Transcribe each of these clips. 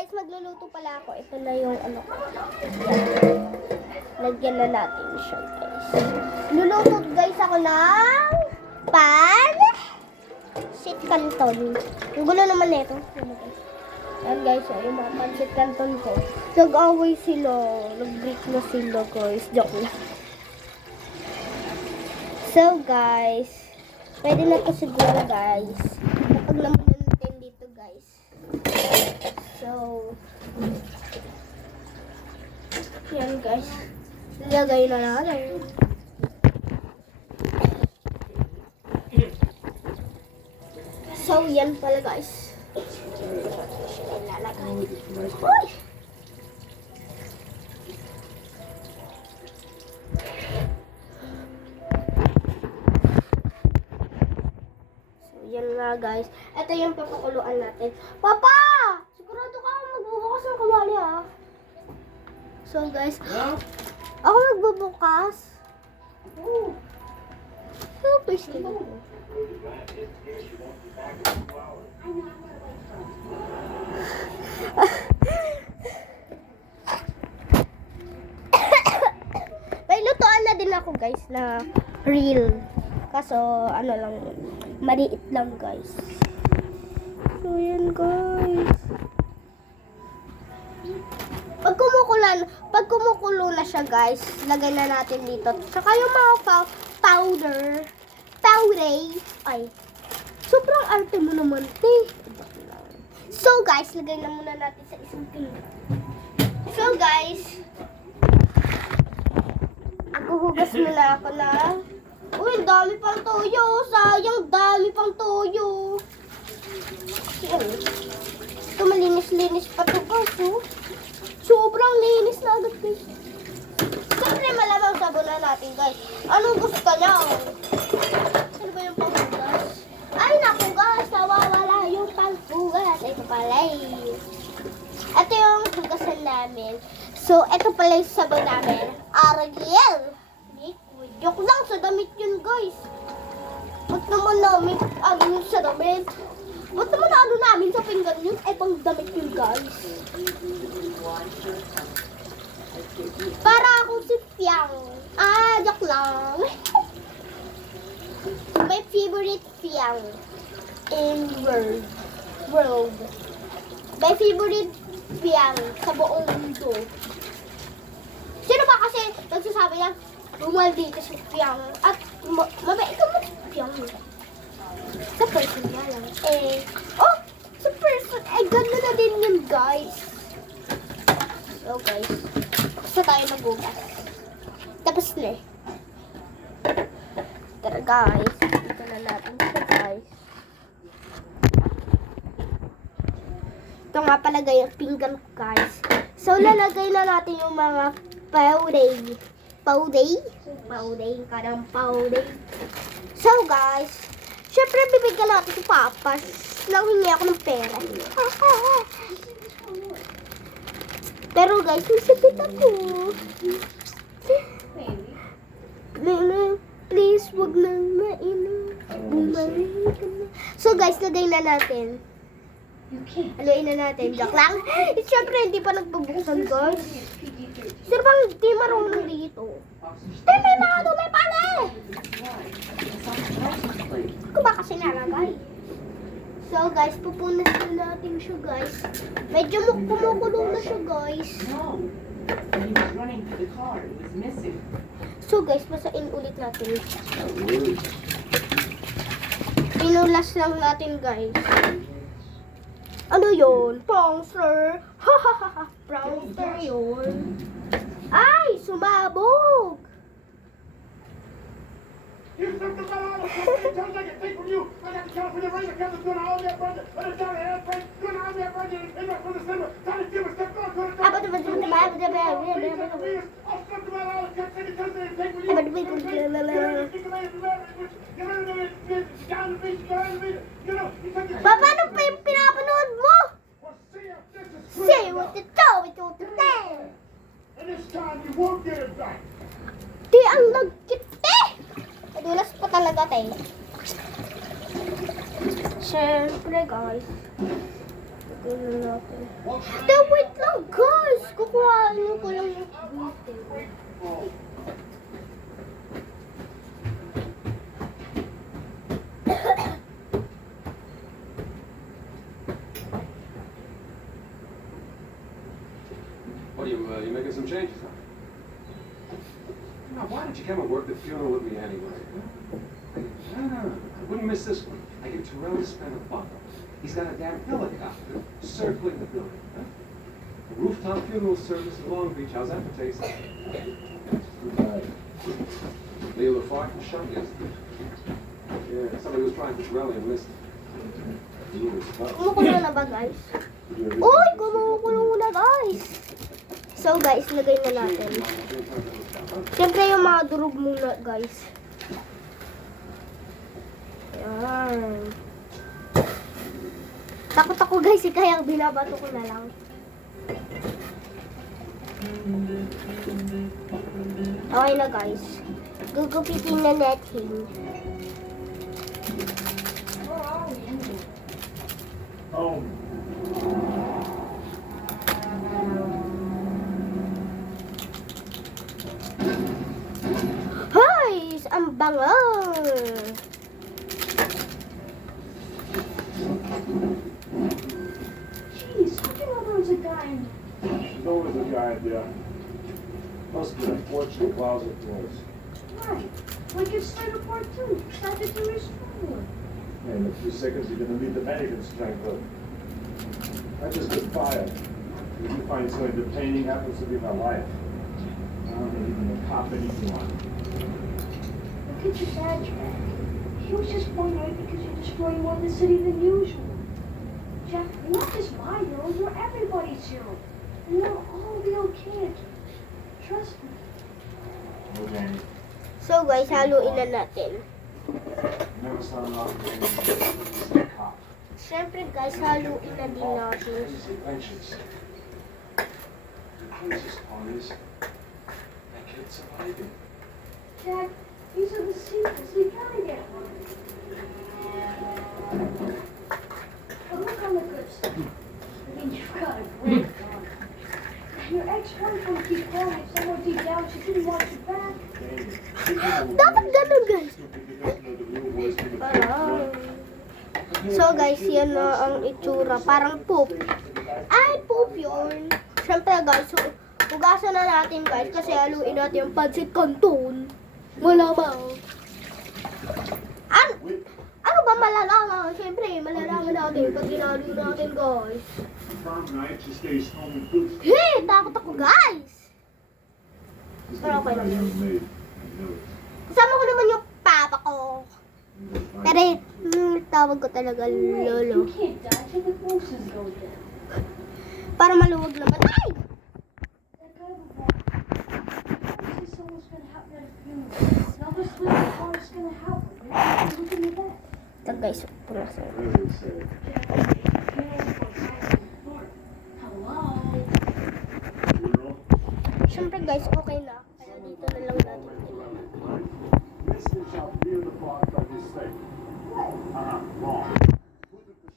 guys, magluluto pala ako. Ito na yung ano ko. Lagyan na natin siya guys. Luluto guys ako ng pan sit canton. Ang gulo naman nito. Ayan guys, yung mga pancit canton ko. Nag-away sila. Nag-break na sila guys. Joke lang. So guys, pwede na to siguro guys. Kapag naman natin dito guys. So, yan guys. Lagay na natin. So, yan pala guys. Lalagay. Uy! Yan nga guys. Ito yung papakuluan natin. Papa! Sigurado ka magbubukas ng kawali ah. So guys, ako magbubukas. So please tingnan ko. May lutuan na din ako guys na real. Kaso ano lang, maliit lang guys. So yan guys. Pag kumukulo na siya guys, lagay na natin dito. Saka yung mga powder. Ay, sobrang arte mo naman, te. So guys, lagay na muna natin sa isang pinggan. So guys, maghuhugas muna ako na. Uy, dami pang toyo. Sayang, dami pang toyo. Yan. Ito, malinis-linis pa ito guys, oh. Sobrang linis na agad guys. Siyempre, malamang sabunan natin guys. Anong gusto niya? Ano ba yung panghugas? Ay, naku guys, nawawala yung panghugas. Ito pala eh. Ito yung hugasan namin. So, ito pala yung sabon namin. Ariel. Joke lang, sa damit yun, guys. Ba't naman namin, ano sa damit? Ba't naman ano namin sa pinggan yun? Ay, pang damit yun, guys. Para akong si Fiang. Joke lang. My favorite Fiang in world. My favorite Fiang sa buong mundo. Sino ba kasi nagsasabi yan? Bumal dito si Piang. At, mabait ka mo si Piang. Sa person nga lang. Sa person. Ganda na din yun, guys. So, guys. Basta tayo nagugas. Tapos na eh. Tara, guys. Dito na natin siya, guys. Ito nga pala, guys, pinggan ko, guys. So, lalagay na natin yung mga powder. Powder. So guys, syempre bibigyan natin si Papa. Nanghingi ako ng pera. Pero guys, masakit ako. Please, wag na mainom. Bumalik ka na. So guys, lagay na natin. Haluin na natin. Joke lang. Siyempre, hindi pa nagbubuksan, guys. Sir, bang di marunong dito? May mga dumi pala eh! Ako ba kasi nalagay? So, guys, pupunas na natin siya, guys. Medyo kumukulo na siya, guys. So, guys, masain ulit natin. Pinulas lang natin, guys. Ano yun? Prankster. Hahaha. Prankster yun. Ay! Sumabog! You took the ball out of the sounds like a thing from you. I got the California Ranger captain doing all that project. I got down the air plane doing all that project. And right from the center. Trying to give a step forward. I'll step the ball out of the City Country and take with you. Papa, ano pa yung pinapanood mo? Say what the toe, it's all the time. And this time you won't get it back. Di ang nagkit eh! Madulas pa talaga tayo. Siyempre guys. Tingnan natin. Wait lang guys! Kukuhain ko lang yung bitin. What are you making some changes, huh? Now, why did you come and work the funeral with me anyway? No. I wouldn't miss this one. I get Terrell to spend a buck. He's got a damn helicopter circling the building, huh? A rooftop funeral service in Long Beach. How's that for taste? Leo LaFarge was shot yesterday. Yeah, somebody was trying to Terrell enlisted. Kumukulo na ba guys? Uy! Kumukulo na guys! So guys, lagay na natin. Siyempre yung mga durog muna guys. Ayan. Takot ako guys, kaya binabato ko na lang. Okay na guys. Gugupitin na natin. Oh. Hoy! Ang bango! Jeez, how do you know there was a guy in There's always a guy there. Must be a fortune closet doors. Right. Like it's Spider Part 2. Sagittarius Forward. In a few seconds, you're gonna meet the mannequin strangler. I just got fired. If you find so entertaining, happens to be my life. I don't need even a cop anymore. Look at your badge back. He was just wondering because you're destroying more of the city than usual. Jack, you're not just my hero, you're everybody's hero. And we'll all be okay again. Trust me. Okay. So guys, haluin na natin. Never saw an officer. Cop. Siyempre guys, haluin na din natin. Crazy adventures. The craziest part is, that kid's surviving. Jack, these are the sequels. We gotta get one. But look on the good side. I mean, you've got a great dog. Your ex-boyfriend keeps calling you somewhere deep down. She didn't want you back. Dapat ganun guys. So guys, yan na ang itsura. Parang poop. Ay, poop yun. Siyempre guys, hugasan na natin guys. Kasi haluin natin yung pancit canton. Malamang. Ano ba malalaman? Siyempre, malalaman natin pag ginalo natin guys. Hey, takot ako guys. Pero okay lang yun. Kasama ko naman yung papa ko. Pero, tawag ko talaga lolo. You can't die till the forces go down. Para maluwag naman. Ay! That guy with that. Obviously someone's gonna happen at a funeral. Now this little car is gonna happen. Look at that. Ito guys, pulaso. Siyempre guys, okay na. Kaya dito na lang natin ilalagay.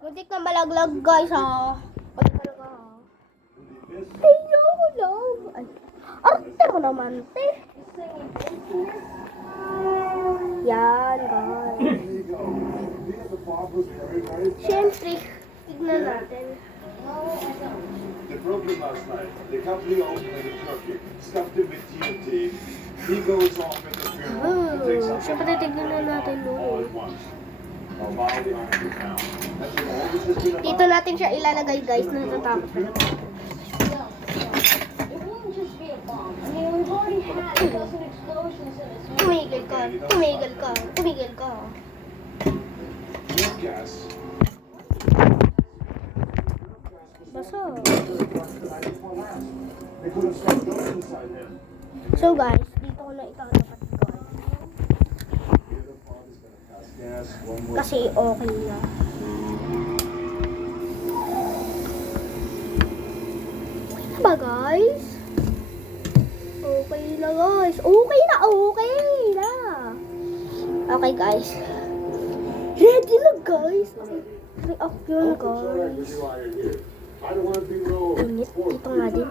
Muntik na malaglag guys ha. Ay talaga ha. Tingnan ko lang. Ay, arte ko naman te. Yan guys. Siyempre, tignan natin. They broke him last night. The company opened in Turkey, stuffed him with TNT. He goes off in the funeral and takes out Siyempre, tignan na natin all doon. at once. While Molly on the town. That's what always has been about. Dito natin siya ilalagay guys. Natatakot na. It wouldn't just be a bomb. I mean, we've already had a dozen explosions in this Tumigil ka. Tumigil ka. Tumigil ka. Tear gas. Basa. They could have stuck those inside him. So guys, dito ko na itatapat guys. Gas, one more. Kasi okay na. Okay na ba guys? Okay na guys. Okay na. Okay na. Okay guys. Ready na guys. Nag-react yun, It's all right with guys. you while you're here. I don't want to be no Init. Dito nga din.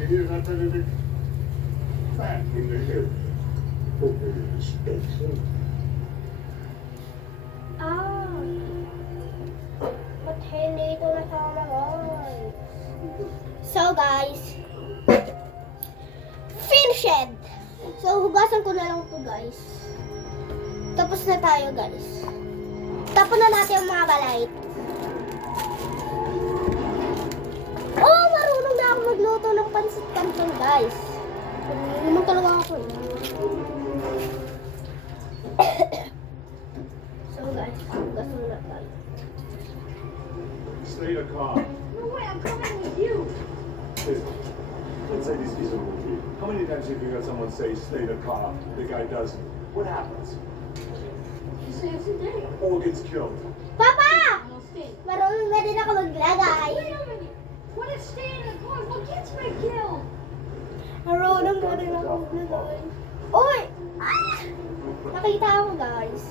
You hear that, Benedict? Fat in the hip. Ah. Ba't hindi ito nasama, guys? So, guys. Finished! So, hugasan ko na lang ito, guys. Tapos na tayo, guys. Tapon na natin ang mga balay. Oh, marunong na ako magluto ng pansit canton, guys. Marunong naman talaga ako. So, guys, hugasan na tayo. Stay the car. No way, I'm coming with you. Listen, let's say these keys are with you. How many times have you heard someone say, stay the car, the guy doesn't? What happens? He saves the day. Or gets killed. Papa! I'll stay. Marunong na din ako maglagay. Wait a minute. What if staying in the car is what gets me killed? Marunong na din ako maglagay. Uy! Ah! Nakita ako, guys.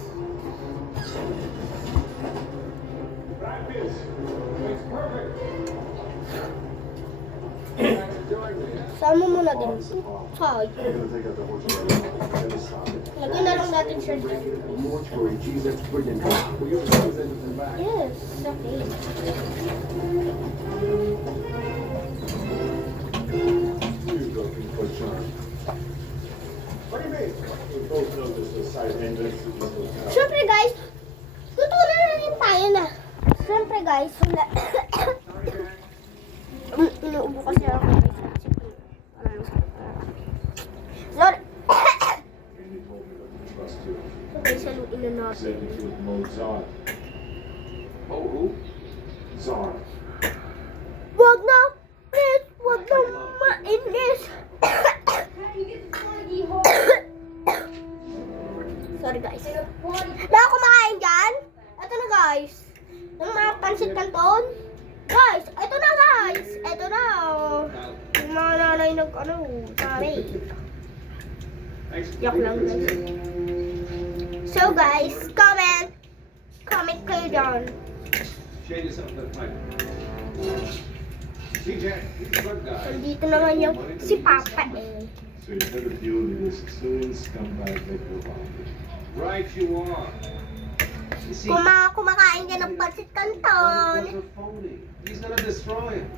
Practice. It's perfect. Sama mo na din. Hi. You're gonna take out the horse already. Gonna stop it. Lagyan na lang natin siya dyan. Mortuary, geez, that's brilliant. Will you represent it in back? Yes, okay. You looking for charm. What do you mean? We both know this is side entrance to this hotel. Siyempre, guys, tutunan na rin tayo na. Siyempre, guys, inuubo kasi ako. Sorry. And you told me that you trust you. So, guys, saluin na natin. Said that you would Mozart. Oh, who? Czar. Wag na! Please, wag na mainis! How do you get the foggy hole? Sorry, guys. Say the foggy. Na ako kumakain dyan? Ito na, guys. Yung mga pansit canton. Guys, ito na, guys. Ito na, oh. Yung mga nanay sabi. Thanks. Yak lang, guys. So, guys, comment. Comment kayo dyan. Shade yourself that pipe. See, Jack, he's a good guy. Nandito naman yung si Papa, eh. So you had a deal with this Sicilian scumbag Victor Boundary. Right you are. You see, Kumakain ka ng pansit canton. He's a phony. He's gonna destroy him.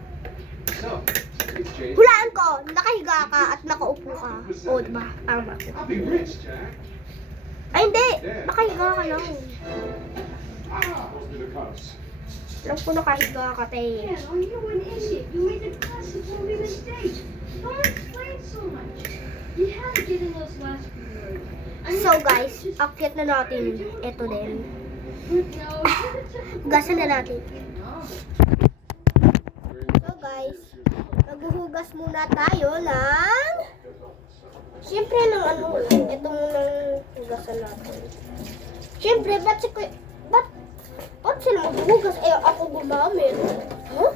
So, it's Jade. Hulaan ko, nakahiga ka at nakaupo ka. O, diba? Tama. I'll be rich, Jack. Ay, hindi. Nakahiga ka lang. Supposed to be the cops. Alam ko nakahiga ka, te. Man, are you an idiot? You made the classic movie mistake. Don't explain so much. You had to get in those last few words. I mean, So, guys, just- akyat na natin. Ito din. No, give it to me. Hugasan na natin. No. So, guys, maghuhugas muna tayo ng... Siyempre, ng ano, ito muna hugasan natin. Siyempre, ba't sila maghuhugas? Eh, ako gumamit. Huh?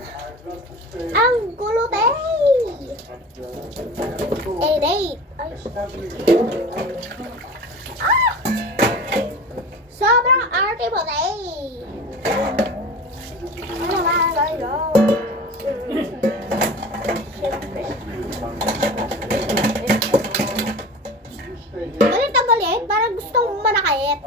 Ang gulo, tay! Eh, date. Ay. Ah! Sobrang arte mo, tay! Ano ba, tayo? Siyempre. Galit ang galit, parang gustong manakit.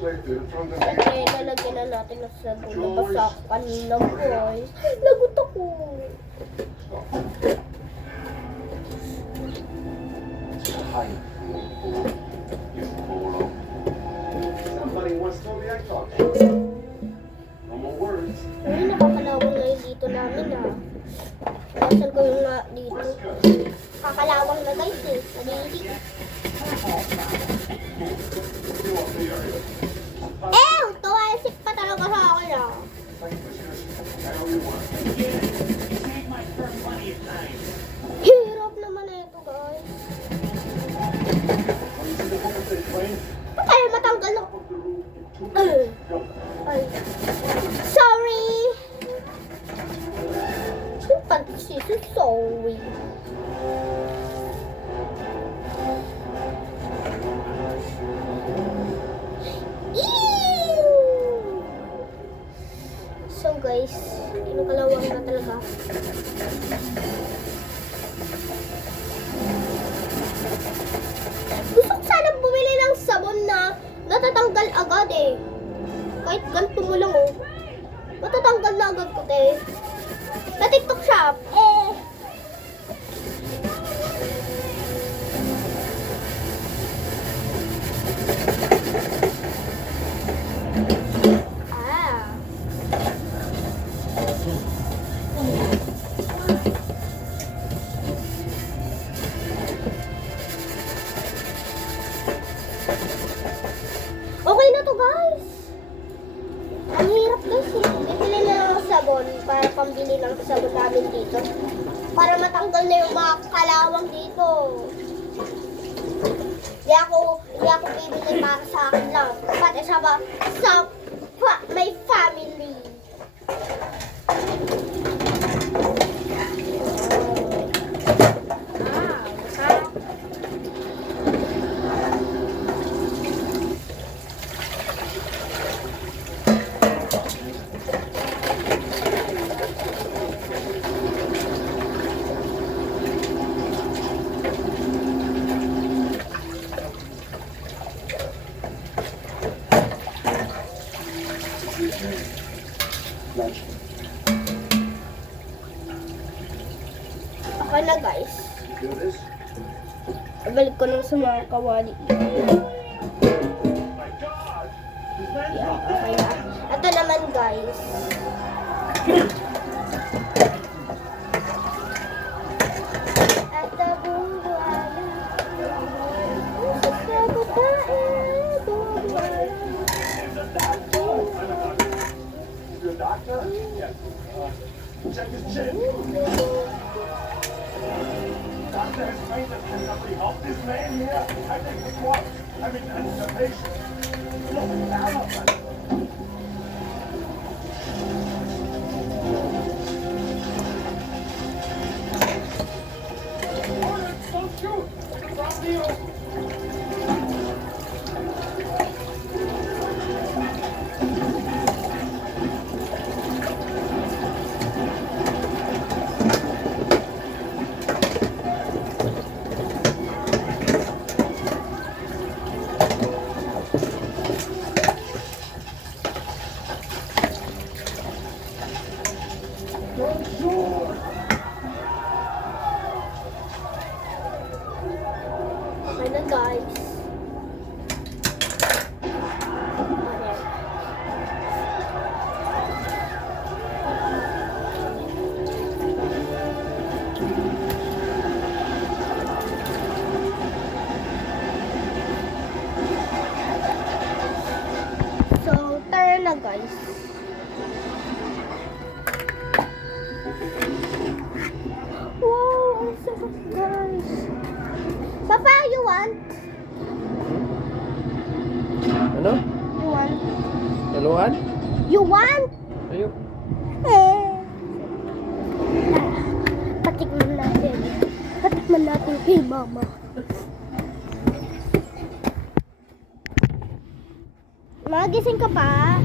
Kasi lalagyan na natin ng sabon na basa kanina, boys. Lagot ako. Somebody wants to know the I talk. No more words. Uy, nakakalawang na yung dito namin, ah. Nasaan ko yung na dito? Kakalawang na, guys, eh. Nadidi. Eh, tuwasik pa talaga sa akin, ah. Hirap naman na ito, guys. Ba't tayo matanggal ng... Ay. Sorry! Yung pagsisi, sorry. ganito mo lang oh. Matatanggal na agad ko, te. Sa TikTok shop. Ah. Okay na to, guys. Ang hirap, guys. Bibili na lang ng sabon para pambili ng sabon namin dito. Para matanggal na yung mga kalawang dito. Hindi ako bibili para sa akin lang. Pati my family. Lunch. Okay na, guys. Do this. Balik ko lang sa mga kawali. My God! Is that Yeah, okay na. Ito naman, guys. Ito buhay. Sa babae, buhay. You're a doctor? Yes. Check his chin. Doctor has trained us. Can somebody help this man here? I think the what? I mean, the patient. Look down on us. Don't shoot! Drop the Okay na, guys. Okay. So, tara na, guys. Wow, ang sarap, guys. Papa, you want? Ano? You want? Dalawan? You want? Ayo. Eh. Patikman natin. Patikman natin kay mama. Magising ka pa?